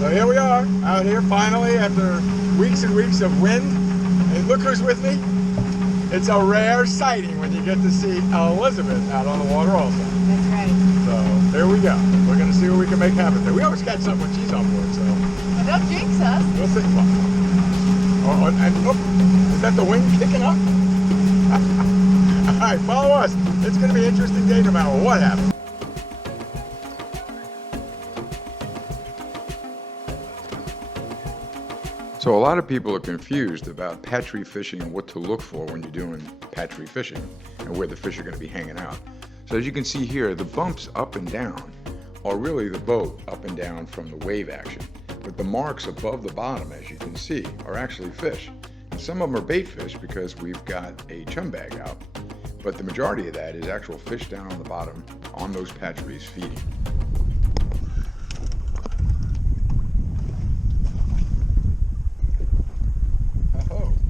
So here we are, out here finally after weeks and weeks of wind. And look who's with me. It's a rare sighting when you get to see Elizabeth out on the water also. That's right. So there we go. We're going to see what we can make happen there. We always catch something when she's on board, so. Well, don't jinx us. We'll see. Is that the wind kicking up? All right, follow us. It's going to be an interesting day no matter what happens. So a lot of people are confused about patch reef fishing and what to look for when you're doing patch reef fishing and where the fish are going to be hanging out. So as you can see here, the bumps up and down are really the boat up and down from the wave action. But the marks above the bottom, as you can see, are actually fish. And some of them are bait fish because we've got a chum bag out. But the majority of that is actual fish down on the bottom on those patch reefs feeding.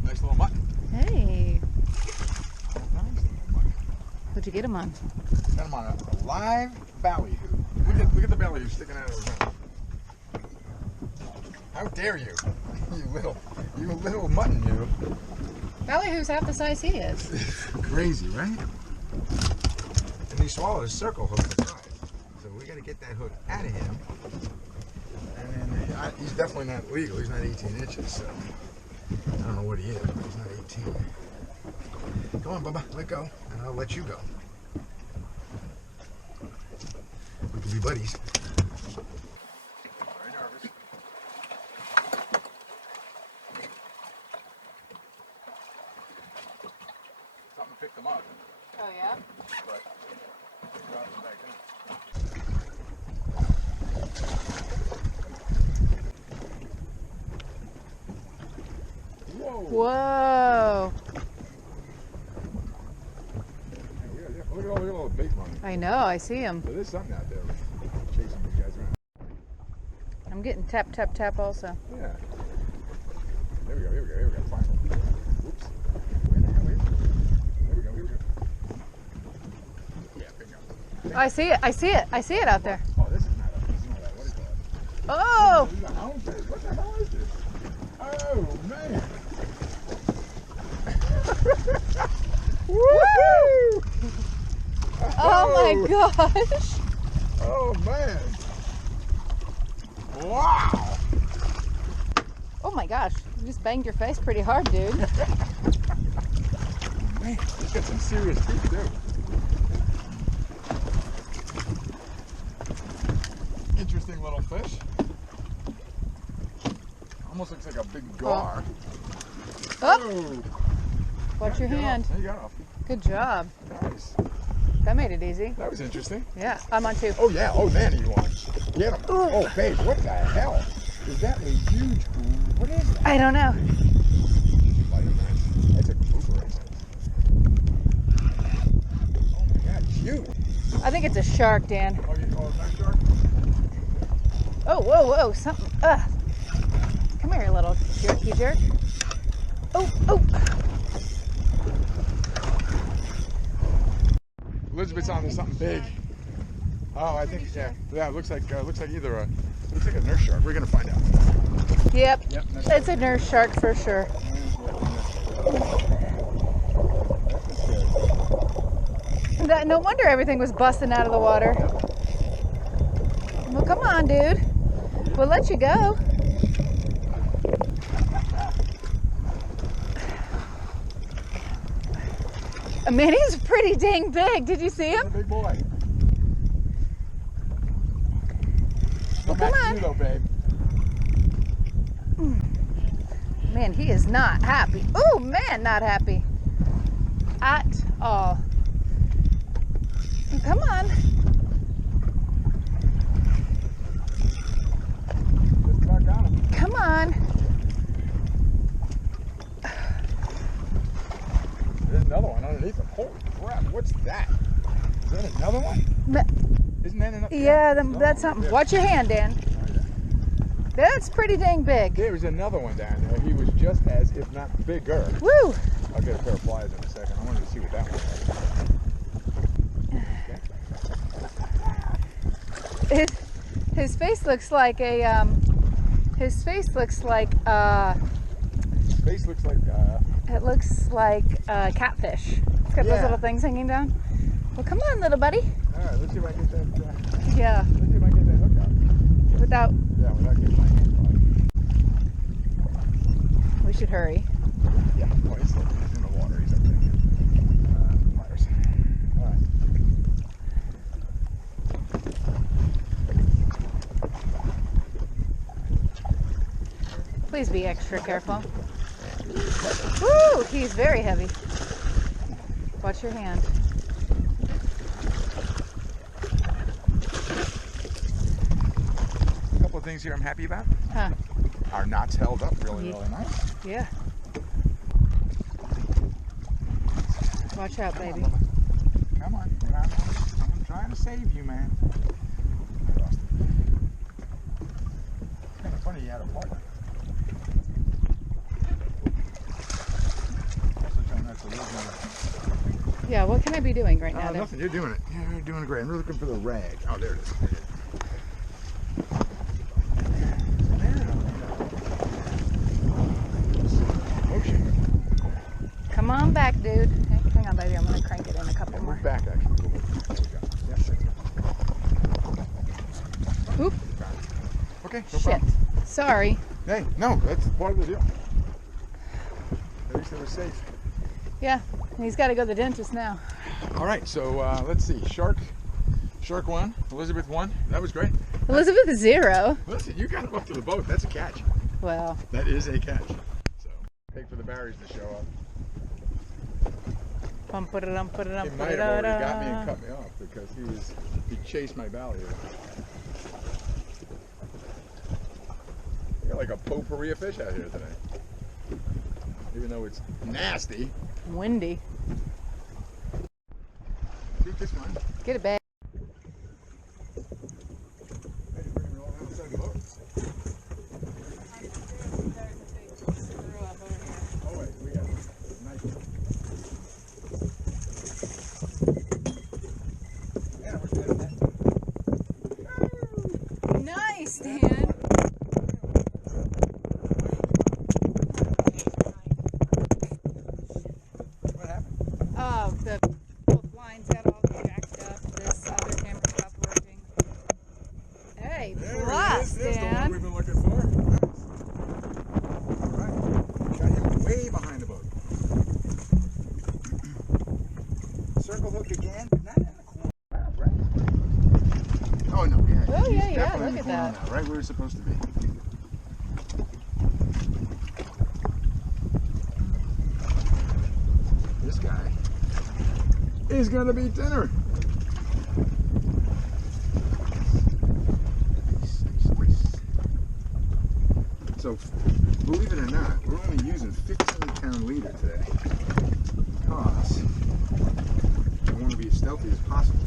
Nice little mutton. Hey. Nice little mutton. What'd you get him on? Got him on a live ballyhoo. Look at the ballyhoo sticking out of his mouth. How dare you? You little mutton, you. Ballyhoo's half the size he is. Crazy, right? And he swallowed a circle hook inside. So we got to get that hook out of him. And then he's definitely not legal. He's not 18 inches, so I don't know what he is, but he's not 18. Come on, Bubba, let go, and I'll let you go. We can be buddies. Very nervous. Something picked them up. Oh, yeah? But they dropped them back in. Whoa! Whoa. Yeah. Look at all the bait running. I know, I see him. So there's something out there chasing these guys around. I'm getting tap, tap, tap also. Yeah. There we go. Finally. Whoops. Where the hell is it? There we go. Yeah, bingo. I see it out there. Oh, this is not a, what is that? Oh! This is a houndfish. What the hell is this? Oh, man. Woo! Oh my gosh! Oh, man. Wow. Oh my gosh, you just banged your face pretty hard, dude. Man, he's got some serious teeth, too. Interesting little fish. Almost looks like a big gar. Oh! Watch your hand. There you go. Good job. Nice. That made it easy. That was interesting. Yeah, I'm on two. Oh, yeah. Oh, man, he won. Get him. Oh, babe, what the hell? Is that a huge... What is that? I don't know. That's a grouper, I think. Oh, my God, it's huge. I think it's a shark, Dan. Oh, you call it a nice shark? Oh, whoa, whoa, something. Come here, little jerky jerk. Oh, oh. Elizabeth's on to something big. Oh, I think, yeah. It looks like either a nurse shark. We're gonna find out. Yep. Yep. It's a nurse shark for sure. No wonder everything was busting out of the water. Well, come on, dude. We'll let you go. I mean, he's pretty dang big. Did you see him? He's a big boy. Well, come on. You though, babe. Man, he is not happy. Oh, man, not happy. At all. Come on. Just about got him. Come on. There's another one underneath him. Holy crap, what's that? Is that another one? Isn't that another? Yeah, that's something. Watch your hand, Dan. That's pretty dang big. There was another one down there. He was just as, if not bigger. Woo! I'll get a pair of pliers in a second. I wanted to see what that one was. His face looks like a His face looks like His face looks like it looks like catfish. It's got those Yeah. little things hanging down. Well, come on, little buddy. all right, let's see if I get that Yeah, let's see if I get that hook out. without. Yeah, without getting my hand caught. We should hurry. Yeah, oh, he's in the water. He's up there. Pliers. All right. Please be extra careful. Woo! He's very heavy. Watch your hand. A couple of things here I'm happy about. Huh? Our knots held up really nice. Yeah. Watch out, baby. Come on. I'm trying to save you, man. I lost it. It's kind of funny you had a partner. Also trying not to lose my... Yeah, what can I be doing right now? Oh, There? nothing. You're doing it. You're doing great. I'm really looking for the rag. Oh, there it is. Come on back, dude. Hang on, baby. I'm gonna crank it in a couple more. Move back, actually. There we go. Yes, sir. Oop. Okay, no Shit. problem. Sorry. Hey, no, that's part of the deal. At least it was safe. Yeah. He's got to go to the dentist now. All right, so let's see. Shark 1, Elizabeth 1. That was great. Elizabeth is 0. Listen, you got him up to the boat. That's a catch. Well, That is a catch. So, take for the berries to show up. He might have already got me and cut me off because he chased my belly. We got like a potpourri of fish out here today. Even though it's nasty. windy. Take this one. Get it back. Hey, you're bringing it all outside the boat. Oh wait, we got a nice one. Yeah, we're good at that. Nice, Dan. What happened? Oh, the both lines got all jacked up. This other camera stopped working. Hey, There it plus, is. There's the one Dan. we've been looking for. Nice. All right. Got him way behind the boat. Circle hook again. Not in the corner. Wow, right. Oh no, yeah. Oh, he's yeah, yeah, definitely in look the at corner that. now, right where he's supposed to be. This guy is gonna be dinner. So, believe it or not, we're only using 15-pound leader today because I want to be as stealthy as possible.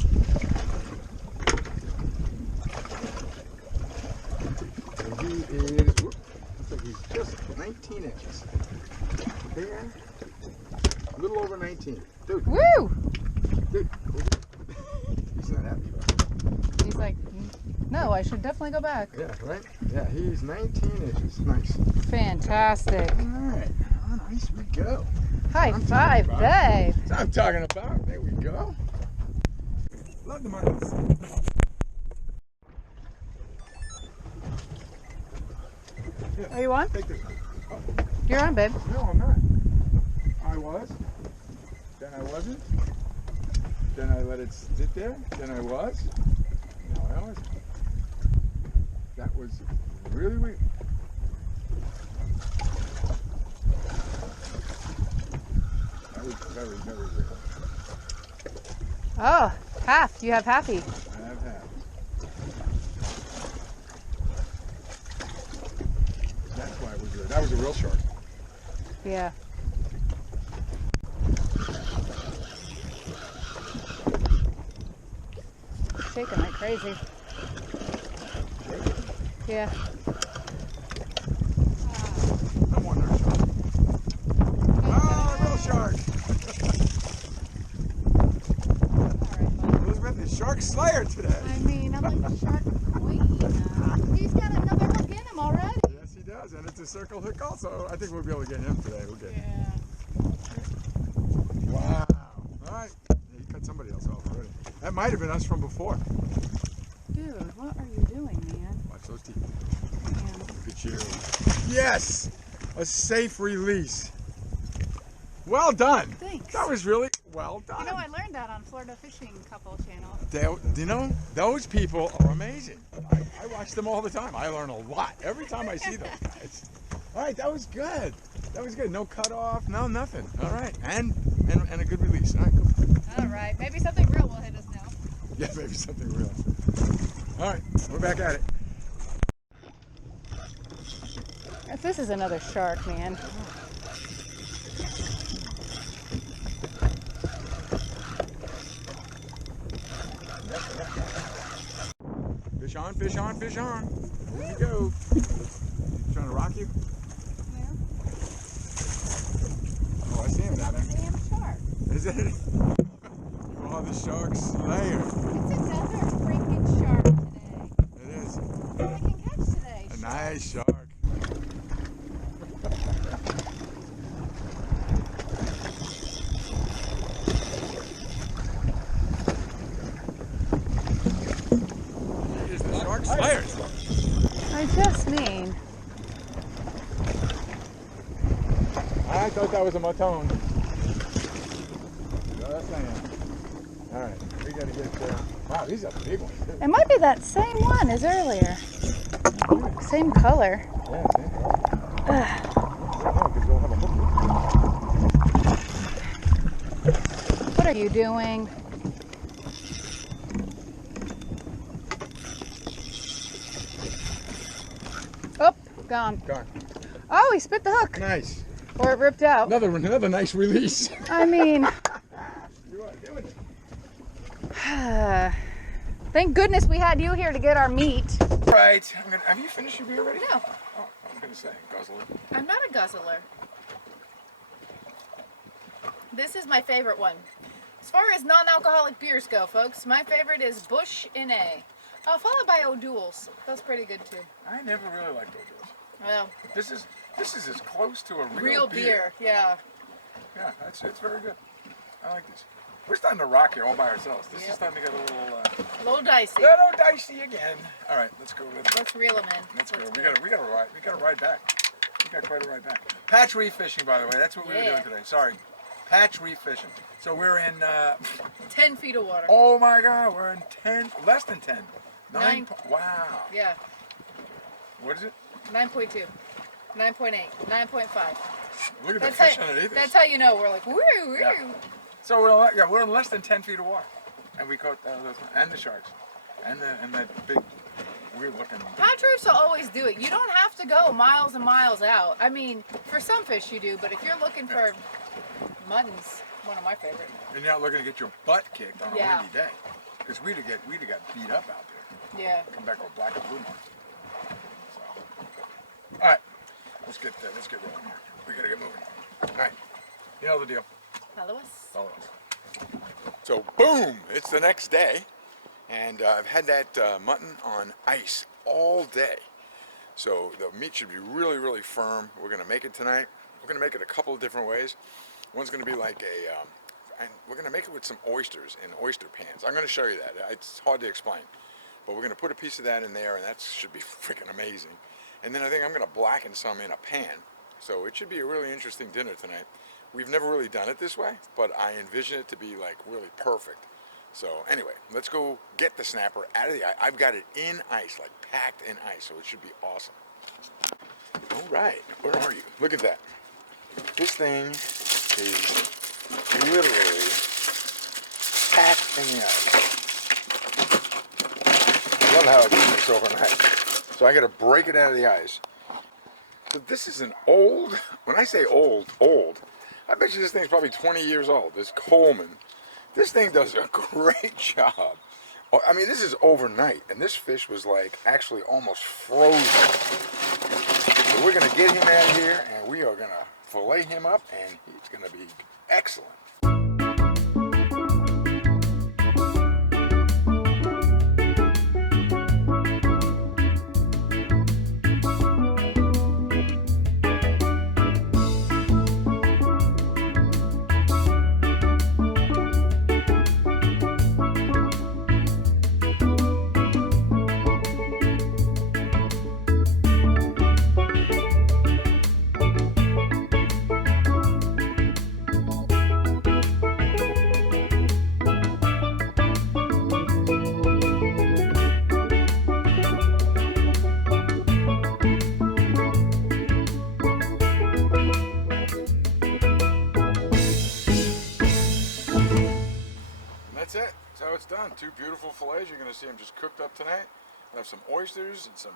And he is, whoop, looks like he's just 19 inches. There, a little over 19. Dude, Woo! dude, he's not happy about it. He's like, no, I should definitely go back. Yeah, right? Yeah, he's 19 inches. Nice. Fantastic. All right, on ice we go. High I'm five, talking about. babe. That's what I'm talking about. There we go. Love the muttons. Are you on? Take this. Oh, You're on, babe. no, I'm not. I was. Then I wasn't. Then I let it sit there. Then I was. No, I wasn't. That was really weird. That was very, very weird. Oh, half. You have halfy. I have had. That's why it was weird. That was a real shark. Yeah. Shaking like crazy. Yeah. I'm on there, shark. Oh, real shark. Elizabeth is shark slayer today. I mean, I'm like the shark queen. He's got another hook in him already. Yes, rods, and it's a circle hook also. I think we'll be able to get him today. We'll get him. Yeah. Wow. All right. Yeah, you cut somebody else off already. That might have been us from before. Dude, what are you doing, man? Watch those teeth. Man. Look at you. Yes! A safe release. Well done. Thanks. That was really well done. You know, I learned that on Florida Fishing Couple channel. You know, those people are amazing. I watch them all the time. I learn a lot every time I see those guys. All right, that was good. That was good. No cut off, no nothing. All right, and a good release. All right, cool. All right, maybe something real will hit us now. Yeah, maybe something real. All right, we're back at it. This is another shark, man. Fish on, fish on, fish on. Here you go. Trying to rock you? Yeah. Oh, I see him down Another there. damn shark. Is it? You are the shark slayer. It's another freaking shark today. It is. I can catch today. A nice shark. He is the shark slayer. I just mean. I thought that was a Mutton. Just saying. All right, we gotta get there. Wow, these are big ones. It might be that same one as earlier. Same color. Yeah, see? Ugh. I don't know, because we'll have a hook. What are you doing? Oh, gone. Gone. Oh, he spit the hook. Nice. Or it ripped out. Another nice release. I mean, You are doing it. thank goodness we had you here to get our meat. Right. Have you finished your beer already? No, Oh, I'm gonna say, guzzle it. I'm not a guzzler. This is my favorite one. As far as non-alcoholic beers go, folks, my favorite is Bush in A. Followed by O'Doul's. That's pretty good too. I never really liked O'Doul's. Well, This is as close to a real beer. Yeah. Yeah, it's very good. I like this. We're starting to rock here all by ourselves. This Yep. is starting to get a Little dicey. little dicey again. All right, let's go. Let's reel them in. Let's go. We got a ride. We got a ride back. We got quite a ride back. Patch reef fishing, by the way. That's what we were Yeah. doing today. Sorry. Patch reef fishing. So we're in. 10 feet of water. Oh my God, we're in 10, less than 10. Nine. Wow. Yeah. What is it? 9.2. 9.8. 9.5th. Look at the That's fish how, underneath that's us. how you know we're like, woo, woo. Yeah. So we're in less than 10 feet of water, and we caught those, and the sharks, and that big weird looking. Patch reefs will always do it. You don't have to go miles and miles out. I mean, for some fish you do, but if you're looking for muttons, one of my favorite. And you're not looking to get your butt kicked on a Yeah. windy day, because we'd have got beat up out there. Yeah. Come back with black and blue marks. So, all right, let's get there. Let's get rolling here. We gotta get moving. All right, you know the deal. Follow us. Follow us. So boom, it's the next day, and I've had that mutton on ice all day. So the meat should be really, really firm. We're gonna make it tonight. We're gonna make it a couple of different ways. One's gonna be like and we're gonna make it with some oysters in oyster pans. I'm gonna show you that. It's hard to explain, but we're gonna put a piece of that in there, and that should be freaking amazing. And then I think I'm gonna blacken some in a pan. So it should be a really interesting dinner tonight. We've never really done it this way, but I envision it to be like really perfect. So anyway, let's go get the snapper out of the ice. I've got it in ice, like packed in ice, so it should be awesome. All right, where are you? Look at that. This thing is literally packed in the ice. I love how it keeps this overnight. So I got to break it out of the ice. So this is an old, when I say old, I bet you this thing's probably 20 years old, this Coleman. This thing does a great job. I mean, this is overnight, and this fish was like actually almost frozen. So we're gonna get him out of here, and we are gonna fillet him up, and he's gonna be excellent. it's done. Two beautiful fillets. You're going to see them just cooked up tonight. I have some oysters and some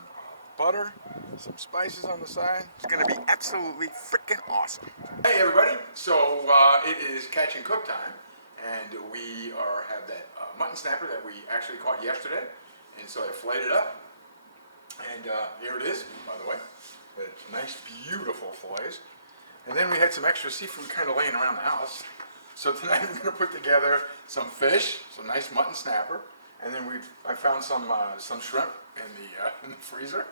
butter, some spices on the side. It's going to be absolutely freaking awesome. Hey everybody, so it is catch and cook time, and we have that mutton snapper that we actually caught yesterday, and so I filleted it up, and here it is, by the way. It's nice, beautiful fillets. And then we had some extra seafood kind of laying around the house. So tonight I'm going to put together some fish, some nice mutton snapper, and then I found some shrimp in the freezer,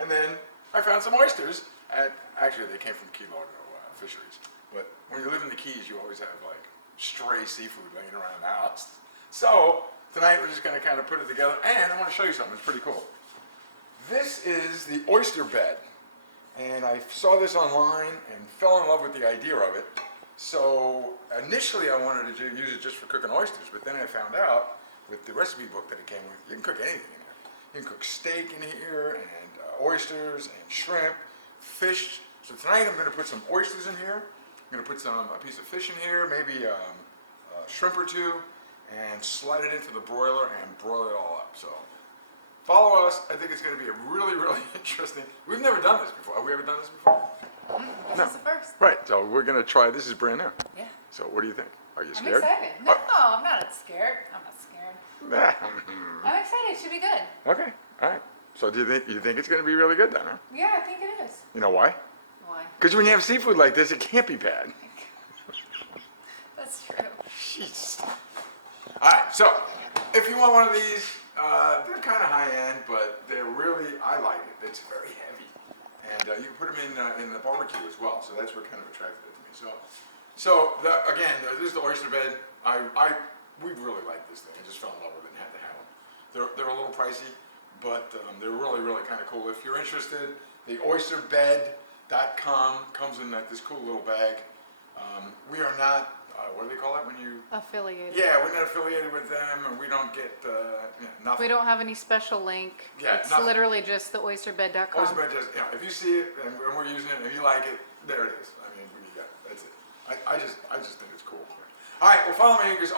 and then I found some oysters. Actually, they came from Key Largo fisheries. But when you live in the Keys, you always have like stray seafood laying around the house. So tonight we're just going to kind of put it together, and I want to show you something. It's pretty cool. This is the oyster bed, and I saw this online and fell in love with the idea of it. So initially I wanted to use it just for cooking oysters, but then I found out with the recipe book that it came with, you can cook anything in here. You can cook steak in here, and oysters, and shrimp, fish. So tonight I'm going to put some oysters in here. I'm going to put a piece of fish in here, maybe a shrimp or two, and slide it into the broiler and broil it all up. So follow us. I think it's going to be a really, really interesting. We've never done this before. Have we ever done this before? This is the first. Right, so we're going to try, this is brand new. Yeah. So what do you think? Are you I'm scared? excited. No, I'm not scared. I'm not scared. I'm excited. It should be good. Okay, all right. So do you think it's going to be really good then, huh? Yeah, I think it is. You know why? Why? Because when you have seafood like this, it can't be bad. That's true. Jeez. All right, so if you want one of these, they're kind of high end, but they're really, I like it. It's very heavy. And you can put them in the barbecue as well, so that's what kind of attracted it to me. So again, this is the oyster bed. We really like this thing. I just fell in love with it and had to have them. They're a little pricey, but they're really, really kind of cool. If you're interested, the oysterbed.com comes in this cool little bag. We are not, what do they call it when you? Affiliated. Yeah, we're not affiliated with them, and we don't get nothing. We don't have any special link. Yeah, it's nothing. literally just the oysterbed.com. Oysterbed just, if you see it and we're using it, and if you like it, there it is. I mean, we got it. That's it. I just think it's cool. All right, well, follow me. Because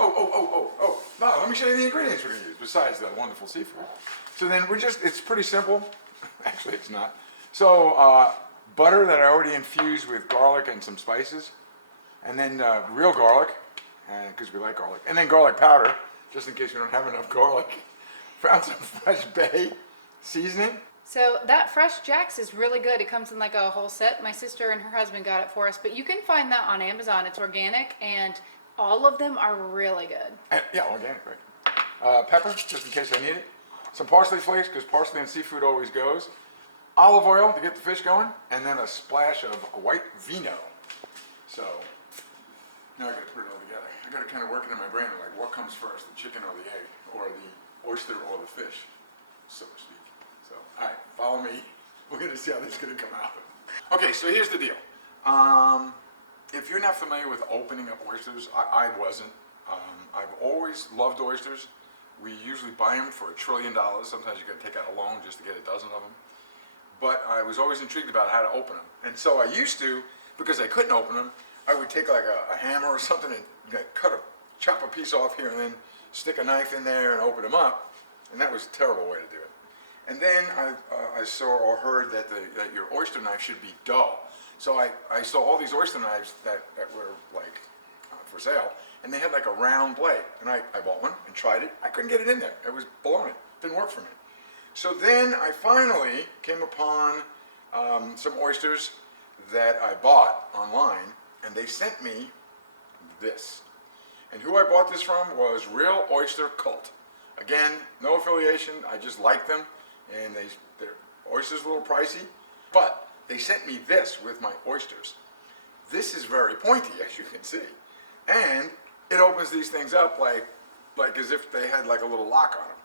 no, let me show you the ingredients we're gonna use besides the wonderful seafood. So then it's pretty simple. Actually, it's not. So butter that I already infused with garlic and some spices, and then real garlic, because we like garlic, and then garlic powder, just in case we don't have enough garlic. Found some fresh bay seasoning. So that Fresh Jack's is really good. It comes in like a whole set. My sister and her husband got it for us, but you can find that on Amazon. It's organic, and all of them are really good. Yeah, organic, right. Pepper, just in case I need it. Some parsley flakes, because parsley and seafood always goes. Olive oil to get the fish going, and then a splash of white vino. So now I got to put it all together. I got to kind of work it in my brain, like what comes first, the chicken or the egg, or the oyster or the fish, so to speak. So, all right, follow me. We're going to see how this is going to come out. Okay, so here's the deal. If you're not familiar with opening up oysters, I wasn't. I've always loved oysters. We usually buy them for $1 trillion. Sometimes you got to take out a loan just to get a dozen of them. But I was always intrigued about how to open them. And so I used to, because I couldn't open them, I would take like a hammer or something and chop a piece off here and then stick a knife in there and open them up. And that was a terrible way to do it. And then I saw or heard that your oyster knife should be dull. So I saw all these oyster knives that were like for sale, and they had like a round blade. And I bought one and tried it. I couldn't get it in there. It was baloney. It didn't work for me. So then I finally came upon some oysters that I bought online, and they sent me this. And who I bought this from was Real Oyster Cult. Again, no affiliation. I just like them, and their oysters a little pricey, but they sent me this with my oysters. This is very pointy, as you can see, and it opens these things up like as if they had like a little lock on them.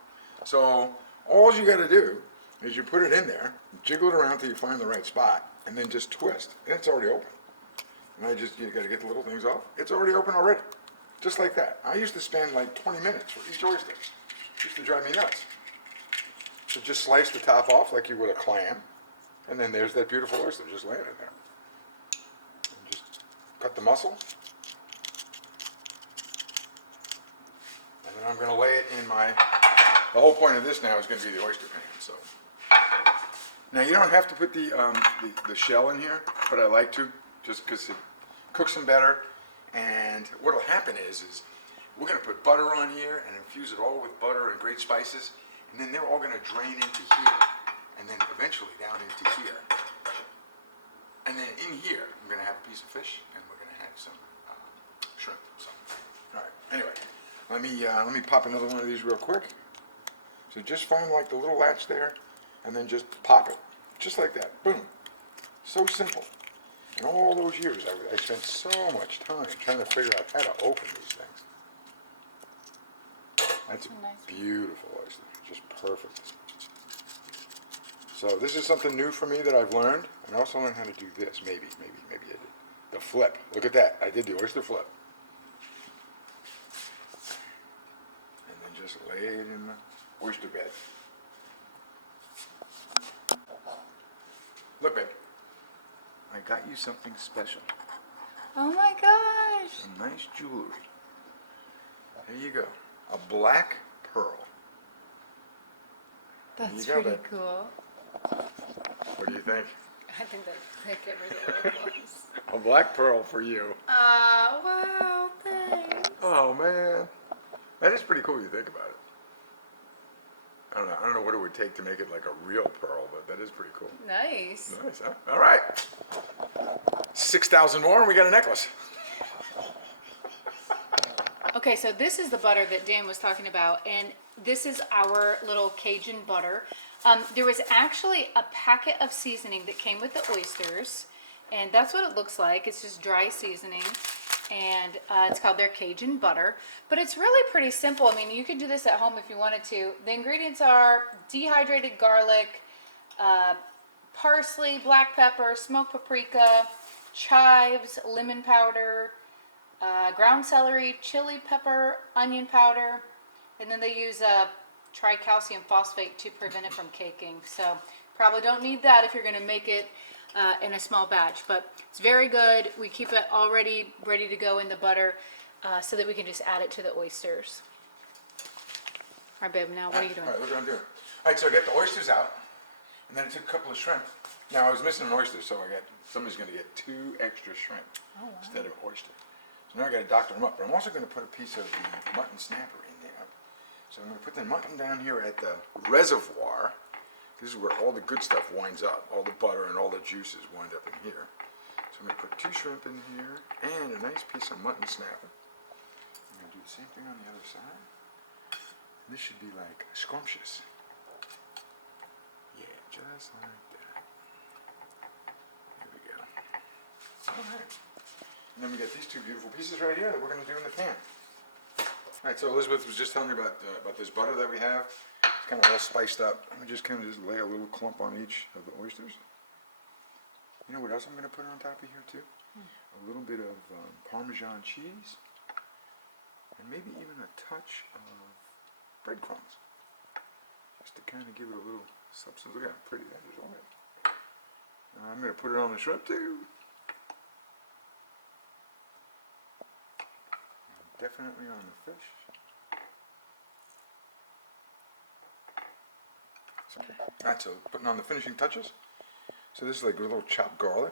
So all you got to do is you put it in there, jiggle it around till you find the right spot, and then just twist, and it's already open. And you got to get the little things off. It's already open already, just like that. I used to spend like 20 minutes for each oyster. It used to drive me nuts. So just slice the top off like you would a clam, and then there's that beautiful oyster just laying in there. And just cut the muscle, and And I'm going to lay it in my, the whole point of this now is going to be the oyster pan. So now you don't have to put the shell in here, but I like to, just because it cooks them better. And what will happen is we're going to put butter on here and infuse it all with butter and great spices, and then they're all going to drain into here, and then eventually down into here. And then in here, I'm going to have a piece of fish, and we're going to have some shrimp. So, all right. Anyway, let me pop another one of these real quick. So just find like the little latch there, and then just pop it, just like that. Boom. So simple. In all those years, I spent so much time trying to figure out how to open these things. That's a beautiful oyster, just perfect. So this is something new for me that I've learned. And I also learned how to do this, maybe I did. The flip, look at that, I did the oyster flip. And then just lay it in the oyster bed. Look, babe, I got you something special. Oh my gosh. Some nice jewelry. There you go, a black pearl. That's You got pretty that. cool. What do you think? I think that get really close. A black pearl for you. Wow, thanks. Oh man, that is pretty cool. You think about it. I don't know what it would take to make it like a real pearl, but that is pretty cool. Nice. Nice, huh? All right. 6,000 more, and we got a necklace. Okay, so this is the butter that Dan was talking about, and this is our little Cajun butter. There was actually a packet of seasoning that came with the oysters, and that's what it looks like. It's just dry seasoning, and it's called their Cajun butter. But it's really pretty simple. I mean, you could do this at home if you wanted to. The ingredients are dehydrated garlic, parsley, black pepper, smoked paprika, chives, lemon powder, ground celery, chili pepper, onion powder, and then they use tricalcium phosphate to prevent it from caking. So probably don't need that if you're going to make it in a small batch, but it's very good. We keep it already ready to go in the butter so that we can just add it to the oysters. All right, babe, now what are you doing? All right, look what I'm doing. All right, so I get the oysters out, and then I took a couple of shrimp. Now I was missing an oyster, so somebody's going to get 2 extra shrimp instead of oyster. So now I got to doctor them up, but I'm also going to put a piece of the mutton snapper in there. So I'm going to put the mutton down here at the reservoir. This is where all the good stuff winds up. All the butter and all the juices wind up in here. So I'm going to put 2 shrimp in here and a nice piece of mutton snapper. I'm going to do the same thing on the other side. This should be like scrumptious. Yeah, just like that. There we go. All right. And then we get these 2 beautiful pieces right here that we're going to do in the pan. All right, so Elizabeth was just telling me about this butter that we have. It's kind of all spiced up. I'm just kind of just lay a little clump on each of the oysters. You know what else I'm going to put on top of here too? A little bit of Parmesan cheese, and maybe even a touch of breadcrumbs, just to kind of give it a little substance. Look at how pretty that is already. I'm going to put it on the shrimp too. Definitely on the fish. Okay. Alright, so putting on the finishing touches. So this is like a little chopped garlic.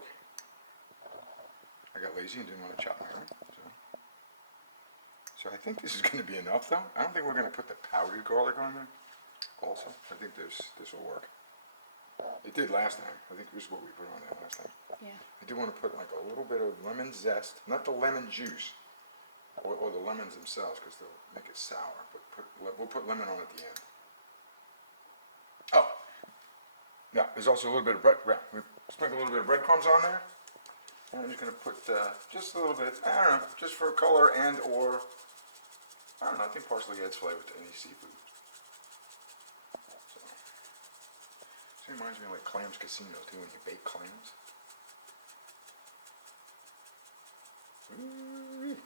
I got lazy and didn't want to chop my own. So I think this is going to be enough though. I don't think we're going to put the powdered garlic on there also. I think this will work. It did last time. I think this is what we put on there last time. Yeah. I do want to put like a little bit of lemon zest, not the lemon juice. Or the lemons themselves, because they'll make it sour. But we'll put lemon on at the end. Oh, yeah. There's also a little bit of bread. We sprinkle a little bit of breadcrumbs on there. And I'm just going to put just a little bit. I don't know, just for color and or I don't know. I think parsley adds flavor to any seafood. So it reminds me of like Clams Casino too, when you bake clams. Ooh.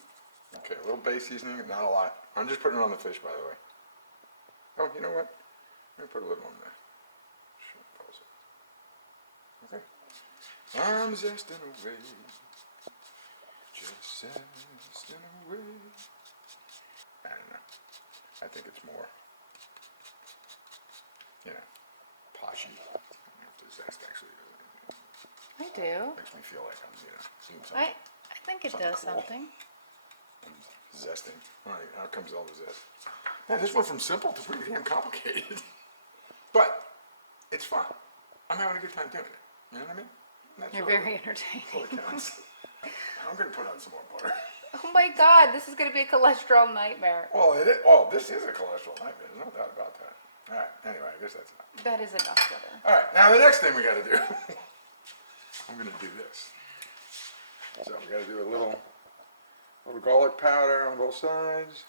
Okay, a little base seasoning, not a lot. I'm just putting it on the fish, by the way. Oh, you know what? I'm going to put a little on there. Okay. I'm zesting away. Just zesting away. I don't know. I think it's more, you know, poshy. The zest actually I do. makes me feel like I'm, you know, doing something. I think it Something does cool. something. Zesting. All right, out comes all the zest. Man, this went from simple to pretty damn complicated. But it's fun. I'm having a good time doing it. You know what I mean? That's You're really very all entertaining. that counts. I'm gonna put on some more butter. Oh my God, this is going to be a cholesterol nightmare. Well, it is, oh, this is a cholesterol nightmare. There's no doubt about that. All right. Anyway, I guess that's enough. That is enough butter. All right. Now the next thing we got to do. I'm gonna do this. So we got to do a little garlic powder on both sides.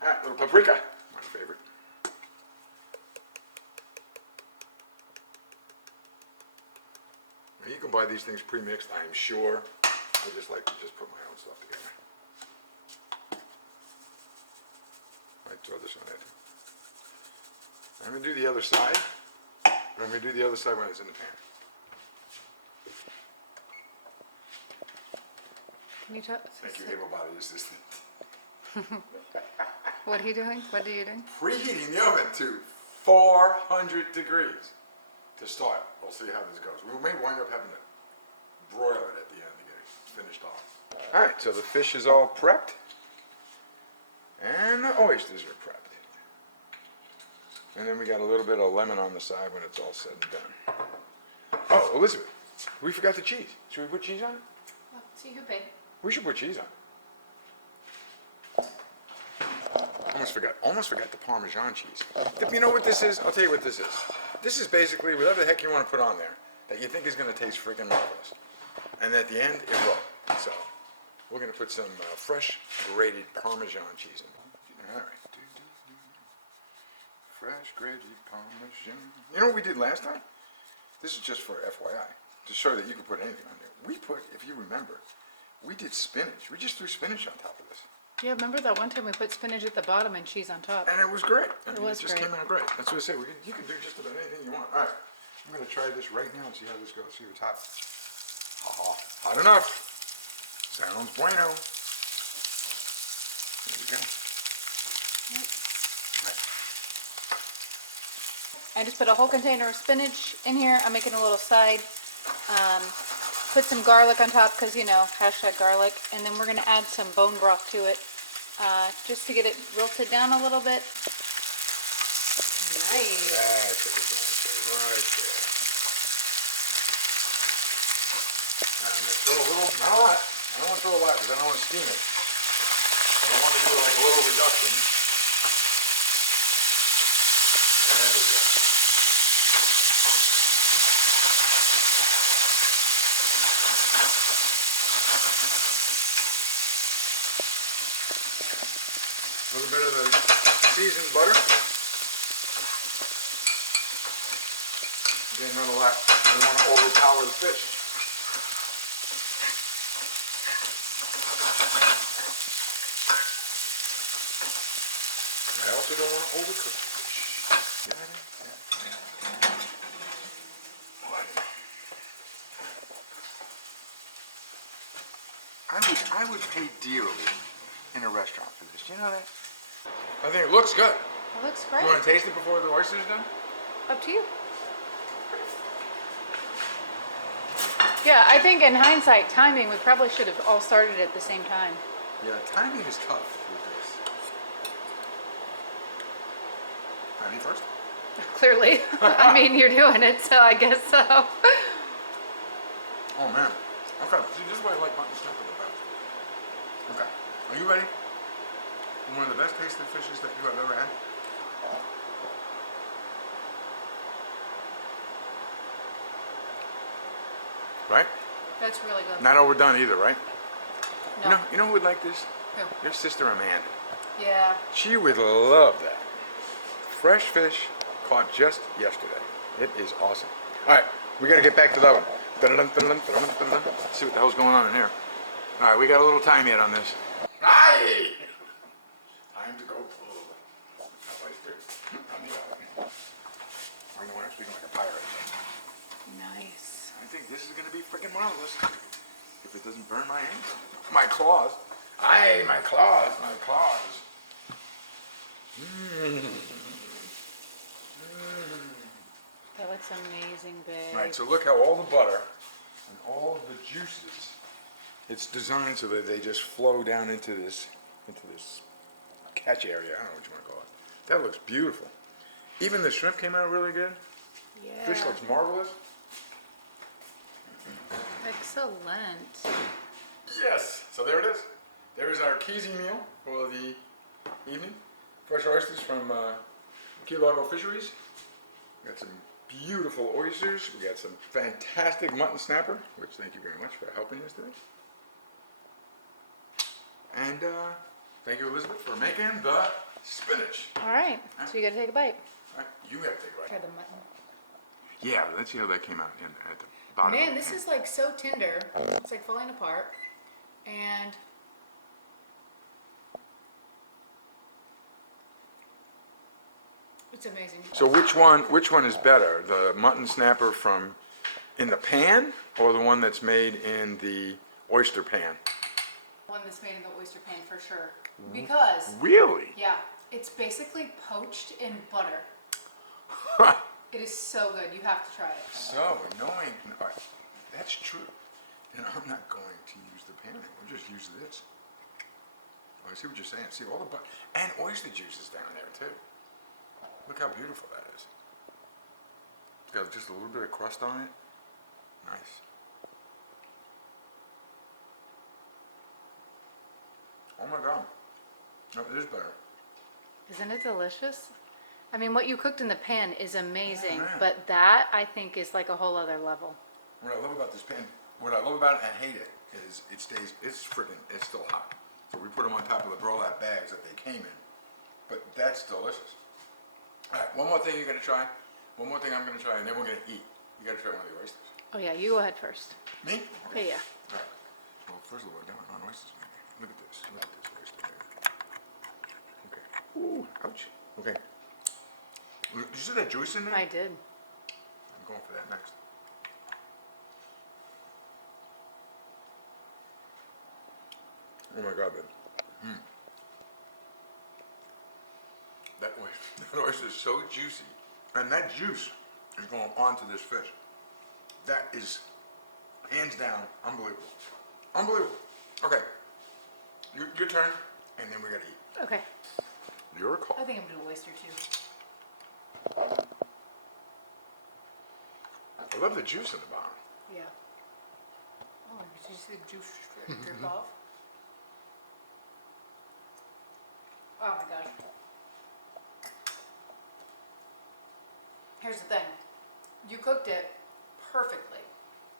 All right, little paprika, my favorite. Now you can buy these things pre-mixed, I'm sure. I just like to just put my own stuff together. Might throw this on it. I'm gonna do the other side, but I'm gonna do the other side when it's in the pan. Can you tell? Thank you, able-bodied assistant. What are you doing? What are you doing? Preheating the oven to 400 degrees to start. We'll see how this goes. We may wind up having to broil it at the end to get it finished off. All right, so the fish is all prepped, and the oysters are prepped. And then we got a little bit of lemon on the side when it's all said and done. Oh, Elizabeth, we forgot the cheese. Should we put cheese on it? Well, see who paid. We should put cheese on. Almost forgot the Parmesan cheese. You know what this is? I'll tell you what this is. This is basically whatever the heck you want to put on there that you think is going to taste freaking marvelous. And at the end, it will. So, we're going to put some fresh grated Parmesan cheese in. All right. Fresh grated Parmesan. You know what we did last time? This is just for FYI, to show that you can put anything on there. We put, if you remember, we did spinach. We just threw spinach on top of this. Yeah, remember that one time we put spinach at the bottom and cheese on top? And it was great. It was It just great. came out great. That's what I say. You can do just about anything you want. All right. I'm going to try this right now and see how this goes. See if it's hot. Hot enough. Sounds bueno. There we go. I just put a whole container of spinach in here. I'm making a little side. Put some garlic on top because, you know, hashtag garlic. And then we're going to add some bone broth to it just to get it wilted down a little bit. Nice. That's what we're going to say right there. Now, I'm going to throw a little, not a lot. I don't want to throw a lot because I don't want to steam it. I want to do like a little reduction. There we go. A little bit of the seasoned butter. Again, not a lot. I don't want to overpower the fish. I also don't want to overcook the fish. I would pay dearly in a restaurant for this. Do you know that? I think it looks good. It looks great. You want to taste it before the oyster's done? Up to you. Yeah, I think in hindsight, timing, we probably should have all started at the same time. Yeah, timing is tough with this. Me first? Clearly. I mean, you're doing it, so I guess so. Oh man. Okay, see, this is why I like mutton snapper the best. Okay, are you ready? One of the best tasting fishes that you have ever had. Right? That's really good. Not overdone either, right? No. You know who would like this? Who? Your sister Amanda. Yeah. She would love that. Fresh fish caught just yesterday. It is awesome. All right, we got to get back to the oven. See what the hell's going on in here. All right, we got a little time yet on this. Aye! Time to go pull. On the oven. I'm the one I'm speaking like a pirate. Nice. I think this is going to be freaking marvelous. If it doesn't burn my hands, my claws. Aye, my claws, my claws. Mm. That looks amazing, babe. All right, so look how all the butter and all the juices, it's designed so that they just flow down into this catch area. I don't know what you want to call it. That looks beautiful. Even the shrimp came out really good. Yeah. Fish looks marvelous. Excellent. Yes. So there it is. There's our Keezy meal for the evening. Fresh oysters from Largo Fisheries. We got some beautiful oysters. We got some fantastic mutton snapper, which thank you very much for helping us today. And thank you, Elizabeth, for making the spinach. All right. So you got to take a bite. All right, you have to take a Try bite. the mutton. Yeah, let's see how that came out at the bottom. Man, this is like so tender. It's like falling apart. And it's amazing. So which one is better? The mutton snapper from in the pan or the one that's made in the oyster pan? One that's made in the oyster pan for sure. Because, Really? yeah, it's basically poached in butter. It is so good. You have to try it. So annoying. No, that's true. And I'm not going to use the pan. We'll just use this. Oh, I see what you're saying. See all the butter and oyster juices down there too. Look how beautiful that is. It's got just a little bit of crust on it. Nice. Oh my God. No, it is better. Isn't it delicious? I mean, what you cooked in the pan is amazing, Oh, man. but that, I think, is like a whole other level. What I love about this pan, what I love about it and hate it, is it stays, it's still hot. So we put them on top of the burlap bags that they came in. But that's delicious. All right, one more thing you're gonna try. One more thing I'm gonna try, and then we're gonna eat. You gotta try one of the oysters. Oh yeah, you go ahead first. Me? Okay, yeah. All right. Well, first of all, we're down on oysters. Look at this. Look at this oyster there. Okay. Ooh, ouch. Okay. Did you see that juice in there? I did. I'm going for that next. Oh my God, babe. That oyster is so juicy. And that juice is going onto this fish. That is, hands down, unbelievable. Unbelievable. Okay. Your turn, and then we gotta eat. Okay. Your call. I think I'm gonna do oyster too. I love the juice in the bottom. Yeah. Oh, did you see the juice drip off? Oh my gosh. Here's the thing. You cooked it perfectly.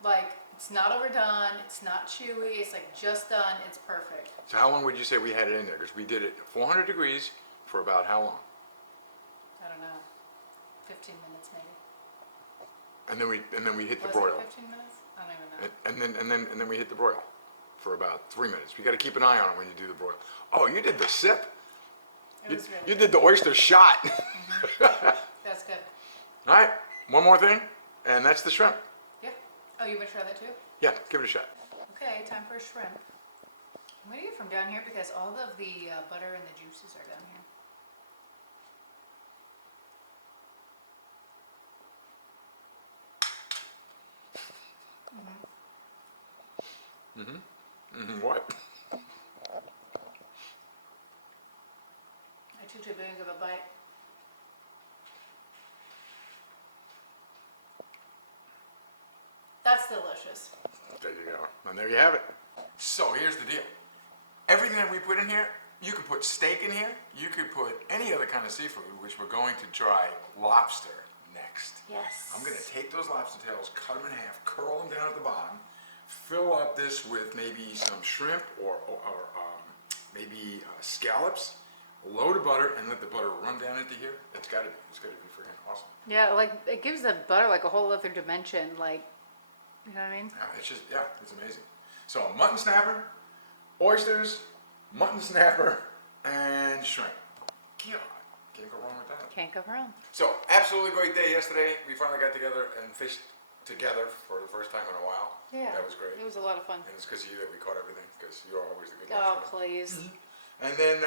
Like, it's not overdone, it's not chewy, it's like just done, it's perfect. So how long would you say we had it in there? Because we did it 400 degrees for about how long? I don't know. 15 minutes maybe. And then we hit the Was broil. it 15 minutes? I don't even know. And then we hit the broil for about 3 minutes. You got to keep an eye on it when you do the broil. Oh, you did the sip. It was really You good. did the oyster shot. That's good. All right, one more thing, and that's the shrimp. Yeah. Oh, you want to try that too? Yeah, give it a shot. Okay, time for a shrimp. I'm going to get from down here because all of the butter and the juices are down here. What? I took too big of a bite. That's delicious. There you go. And there you have it. So here's the deal. Everything that we put in here, you could put steak in here. You could put any other kind of seafood, which we're going to try lobster next. Yes. I'm going to take those lobster tails, cut them in half, curl them down at the bottom, fill up this with maybe some shrimp or maybe scallops, a load of butter, and let the butter run down into here. It's got to be freaking awesome. Yeah, like it gives the butter like a whole other dimension. Like, you know what I mean? Yeah, it's amazing. So mutton snapper, oysters, mutton snapper, and shrimp. God, can't go wrong with that. Can't go wrong. So absolutely great day yesterday. We finally got together and fished together for the first time in a while. Yeah. That was great. It was a lot of fun. And it's because of you that we caught everything, because you're always the good Oh, luck. please. And then,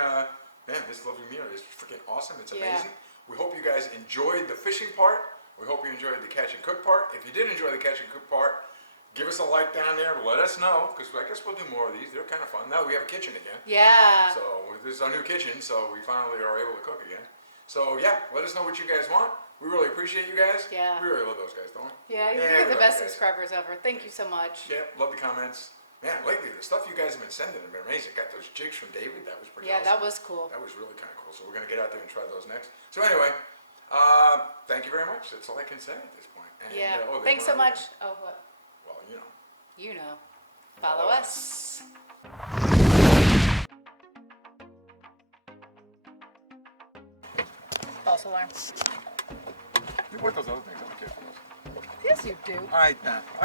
man, this lovely meal is freaking awesome. It's Yeah. amazing. We hope you guys enjoyed the fishing part. We hope you enjoyed the catch and cook part. If you did enjoy the catch and cook part, give us a like down there. Let us know, because I guess we'll do more of these. They're kind of fun. Now we have a kitchen again. Yeah. So this is our new kitchen, so we finally are able to cook again. So yeah, let us know what you guys want. We really appreciate you guys. Yeah. We really love those guys, don't we? Yeah, Yeah, you're we the love best you guys. subscribers ever. Thank you so much. Yeah, love the comments. Man, lately the stuff you guys have been sending have been amazing. Got those jigs from David. That was pretty Yeah, awesome. that was cool. That was really kind of cool. So we're going to get out there and try those next. So anyway, thank you very much. That's all I can say at this point. And, Yeah. there's Thanks so one other much. thing. Oh, what? Well, you know. You know. Follow us. False alarm. You want those other things? I don't care for those. Yes, you do. I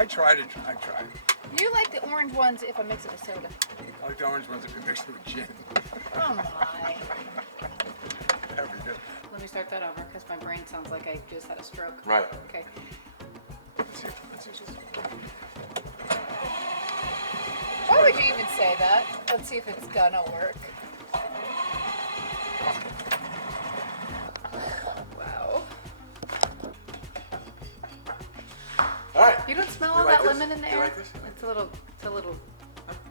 tried it. I tried. You like the orange ones if I mix it with soda. I like the orange ones if you mix it with gin. Oh my. That'd be good. Let me start that over because my brain sounds like I just had a stroke. Right. Okay. Let's see. Let's see. Why would you even say that? Let's see if it's gonna work. Wow. All right. You don't smell You all like that this? lemon in the You air? like this? It's a little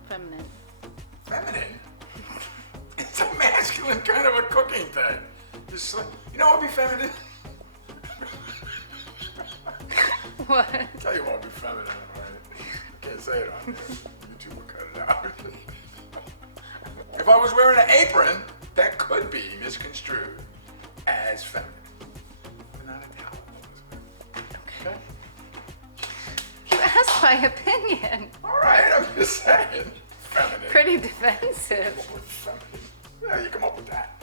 feminine. Feminine. It's a masculine kind of a cooking thing. Just, you know what would be feminine? What? I'll tell you what would be feminine, right? Can't say it on there. YouTube will cut it out. If I was wearing an apron, that could be misconstrued as feminine. But not a towel. Okay. You asked my opinion. All right, I'm just saying. Feminine. Pretty defensive. Feminine. Yeah, you come up with that.